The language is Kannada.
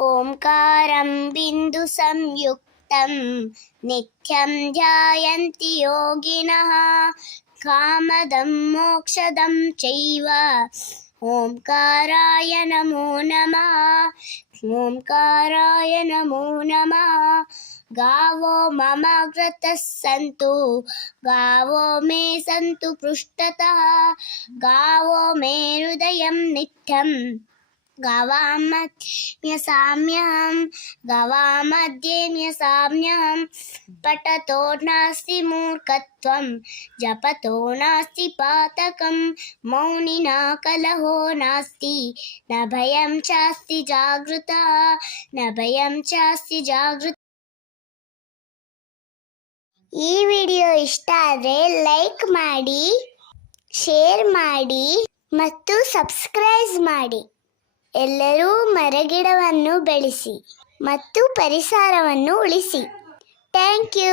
ಓಂಕಾರಂ ಬಿಂದು ಸಂಯುಕ್ತಂ ನಿತ್ಯಂ ಧ್ಯಾಯಂತಿ ಯೋಗಿನಃ ಕಾಮದಂ ಮೋಕ್ಷದಂ ಚೈವ ಓಂಕಾರಾಯ ನಮೋ ನಮಃ. ಓಂಕಾರಾಯ ನಮೋ ನಮಃ. ಗಾವೋ ಮಮ ಗ್ರತಃ ಸಂತು ಗಾವೋ ಮೇ ಸಂತು ಪೃಷ್ಠತಃ ಗಾವೋ ಮೇ ಹೃದಯಂ ನಿತ್ಯಂ ಗವಾಮಧ್ಯೆ ನ್ಯಸಾಮ್ಯಹಂ ಪಠತೋ ನಾಸ್ತಿ ಮೂರ್ಖತ್ವಂ ಜಪತೋ ನಾಸ್ತಿ ಪಾತಕಂ ಮೌನಿನಾ ಕಲಹೋ ನಾಸ್ತಿ ನ ಭಯಂ ಚಾಸ್ತಿ ಜಾಗೃತಃ ನ ಭಯಂ ಚಾಸ್ತಿ ಜಾಗೃತ. ಈ ವಿಡಿಯೋ ಇಷ್ಟ ಆದರೆ ಲೈಕ್ ಮಾಡಿ, ಶೇರ್ ಮಾಡಿ ಮತ್ತು ಸಬ್ಸ್ಕ್ರೈಬ್ ಮಾಡಿ. ಎಲ್ಲರೂ ಮರಗಿಡವನ್ನು ಬೆಳೆಸಿ ಮತ್ತು ಪರಿಸರವನ್ನು ಉಳಿಸಿ. Thank you.